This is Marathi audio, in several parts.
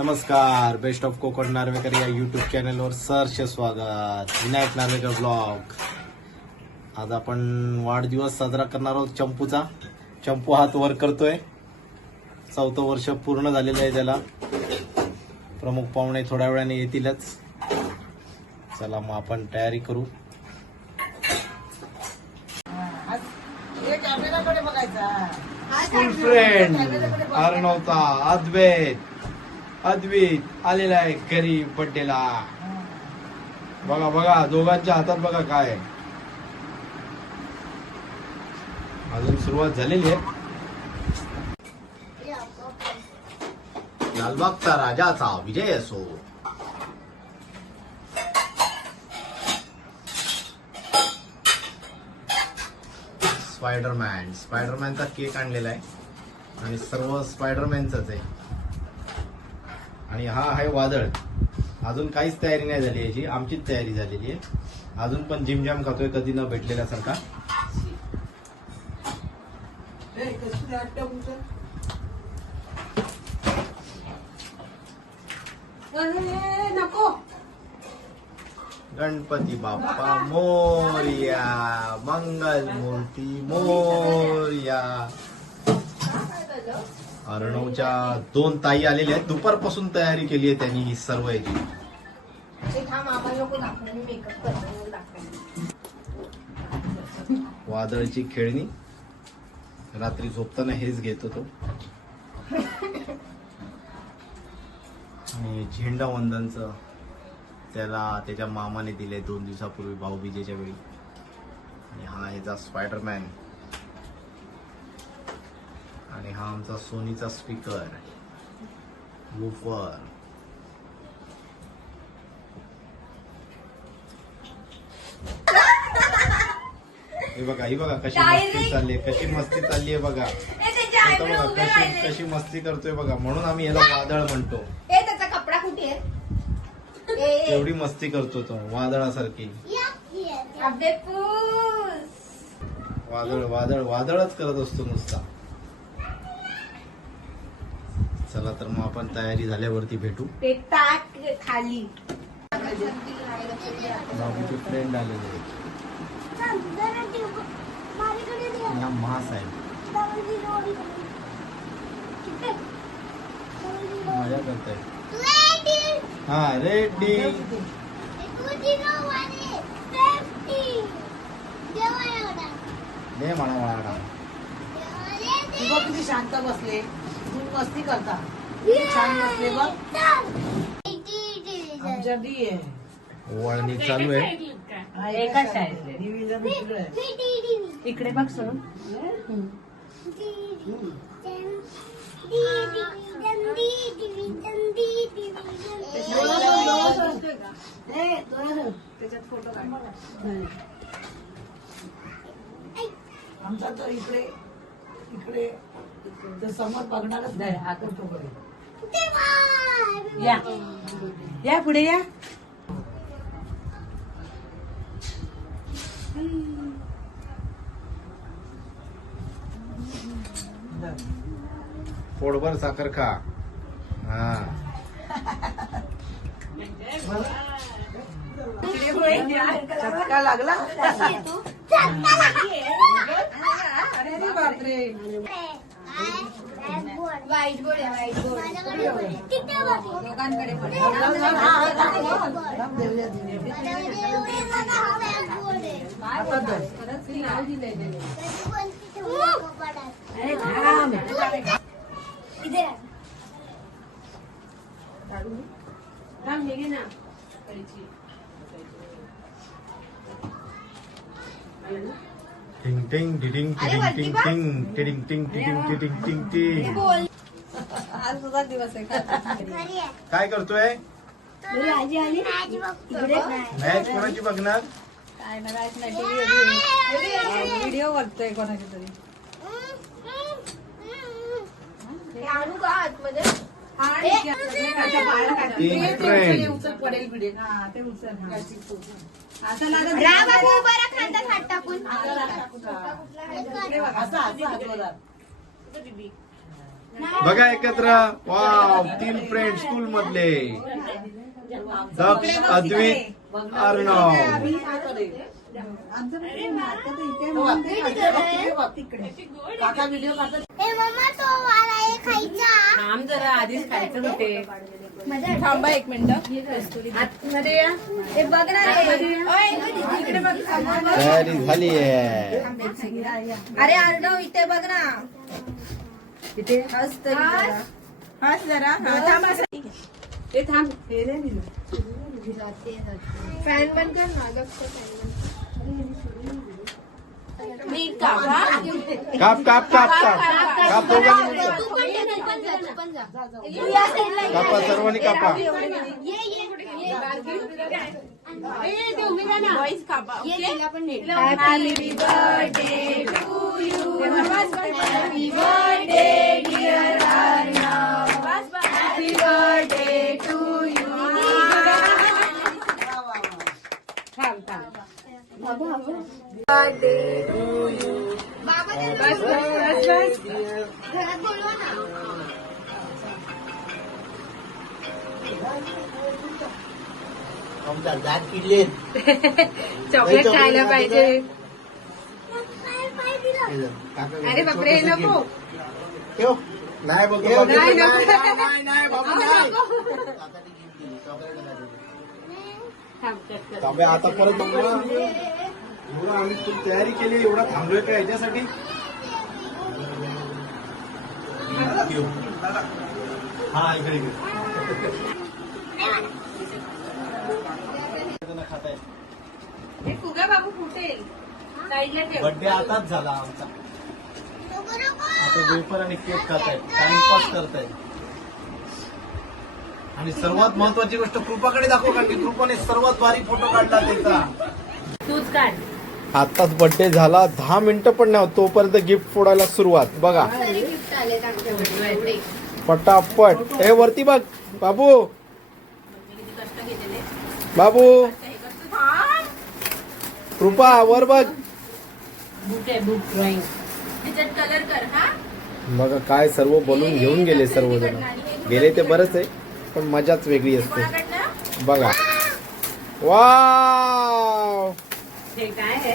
नमस्कार बेस्ट ऑफ कोकण नार्वेकर या युट्यूब चॅनलवर सहर्ष स्वागत. विनायक नार्वेकर ब्लॉग आज आपण वाढदिवस साजरा करणार आहोत चंपूचा. चंपू हात वर करतोय. चौथं वर्ष पूर्ण झालेलं आहे त्याला. प्रमुख पाहुणे थोड्या वेळाने येतीलच. चला मग आपण तयारी करू. स्कूल फ्रेंड अर्णवता अद्वैत अद्वैत आलेला आहे गरीब बड्डेला. बघा बघा दोघांच्या हातात बघा काय. अजून सुरुवात झालेली आहे. लालबागचा राजाचा विजय असो. स्पायडरमॅन स्पायडरमॅनचा केक आणलेला आहे. आणि सर्व स्पायडरमॅनचाच आहे. आणि हा आहे वादळ. अजून काहीच तयारी नाही झाली याची. आमचीच तयारी झालेली आहे. अजून पण जिमजाम खातोय कधी न भेटलेल्यासारखा. नको. गणपती बाप्पा मोर्या मंगल मूर्ती मोर्या अर्णवच्या दोन ताई आलेल्या आहेत. दुपारपासून तयारी केली आहे त्यांनी ही सर्व याची. वादळची खेळणी. रात्री झोपताना हेच घेतो तो. आणि झेंडा वंदनचं त्याला त्याच्या मामाने दिले दोन दिवसापूर्वी भाऊबीजेच्या वेळी. आणि हा ह्याचा स्पायडरमॅन आणि हा आमचा सोनीचा स्पीकर वूफर हे बघा ही बघा कशी मस्ती चालली आहे कशी मस्ती चालली आहे बघा. आता बघा कशी कशी मस्ती करतोय बघा म्हणून आम्ही याला वादळ म्हणतो. ए त्याचा कपडा कुठे आहे? एवढी मस्ती करतो तो वादळासारखी. वादळ वादळ वादळच करत असतो नुसता चला तर मग आपण तयारी झाल्यावरती भेटू. ते टाक खाली. बाबूचे फ्रेंड आलेले आहेत. या महासाहेब. मजा करताय. हा रेड्डी दे म्हणा म्हणा ती बघ किती शांत बसले. तुम्ही मस्ती करता. छान बसले बघ आमच्या डी आहे. वळणी चालू आहे. हा, एका इकडे आहे. इकडे बघ सोडून. आमचा तर इकडे इकडे तर समोर बघणारच नाही. हा करतो बघ. या. या पुढे या. पोटभर साखर खा. हा. लागला? अरे बापरे. वाईट बोर्ड आहे वाईट बोर्ड दोघांकडे पण. आता धर. अरे थांब. थांब हे घे ना टिंग टिंग टिंग टिंग टिडिंग टिंग टिडिंग टिडिंग टिंग टिंग आज दिवस आहे काय करतोय? आजी आली? मॅच कोणाची बघणार? काय नाही व्हिडिओ बघतोय कोणाची तरी. आणू का आतमध्ये? टिंग पडेल हा ते उचल उभा हात टाकून. बघा एकत्र. वाव तीन फ्रेंड स्कूल मधले. दक्ष अद्वित अर्णव. काका व्हिडिओ काढतात ए मम्मा तो वाला आहे खायचा. थांब जरा आधीच खायचं होते. थांबा एक मिनिट. आतमध्ये या. हे बघ ना रे. ओय, इकडे बघ. समोर. तयारी झाली आहे. अरे अर्णव इथे बघ ना. तरी जरा. हस जरा. हा, थांब असं. ते थांब. फॅन बंद कर ना. का हा? काप काप काप काप। काप दोघांनी तू पण जा, तू पण जा, तू पण जा. कापा सर्वांनी कापा. ये ये ये Boys कापा. ये तिला पण नीट. Happy birthday. घरात बोलवा ना चॉकलेट खायला पाहिजे काय पाय दिलं अरे बापरे नको नाही बघ नाही, नको. थांब कट कर. तांबे आता परत बघ ना एवढं आम्ही तू तयारी केली एवढा थांबलोय का याच्यासाठी. हा इकडे इकडे. खात आहेत. हे फुगा बाबू फुटेल साईडला ठेव. बर्थडे आताच झाला आमचा. आता वेफर आणि केक खात आहेत टाइमपास करतायत आणि सर्वात महत्वाची गोष्ट कृपाकडे दाखव कारण की कृपाने सर्वात भारी फोटो काढला त्याचा. तूच काढ. आताच बर्थडे झाला दहा मिनिटं पण नाही तोपर्यंत गिफ्ट फोडायला सुरुवात. बघा. पटापट. हे वरती बघ. बाबू. बाबू. कृपा वर बघ. बुक आहे बुक ड्रॉइंग त्याच्यात कलर कर हा. बघा काय सर्व बनवून घेऊन गेले सर्वजण. गेले ते बरंच आहे पण मजाच वेगळी असते. बघा. वाव! हे काय आहे?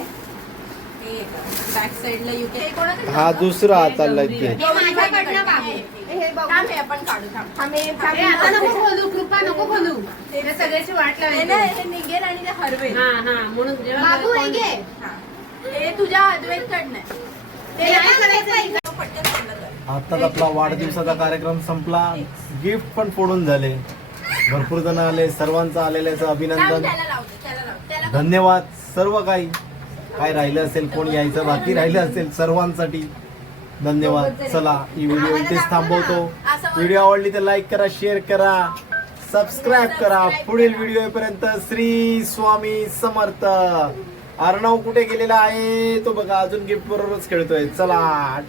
बॅक साइडला युके कोणाकडनं हा दुसरा आता लगेच. माझ्याकडनं बाबू हे बघू. थांब. हे आपण काढू थांब. थांब. थांब. हे आता नको खोलू कृपा नको खोलू. ते सगळ्याची वाट हे ना, लावायची. हे निघेल आणि ते हरवेल. हा हा म्हणून जेव्हा बाबू हे घे. हा. हे तुझ्या अद्वैतकडनं. आहे. ते नाही करायचं पटकन फोडलं कर. आताच आपला वाढदिवसाचा कार्यक्रम संपला. गिफ्ट पण फोडून झाले. भरपूर जण आले. सर्वांचं आलेल्याचं थांब, अभिनंदन त्याला लावते त्याला लावते. त्याला धन्यवाद. सर्व काही. काय राहिलं असेल कोण यायचं बाकी राहिलं असेल सर्वांसाठी. धन्यवाद. चला ही व्हिडिओ इथेच थांबवतो. व्हिडिओ आवडली तर लाईक करा शेअर करा. सबस्क्राईब करा. पुढील व्हिडिओ पर्यंत श्री स्वामी समर्थ. अर्णव कुठे गेलेला आहे? तो बघा अजून गिफ्ट बरोबरच खेळतोय. चला.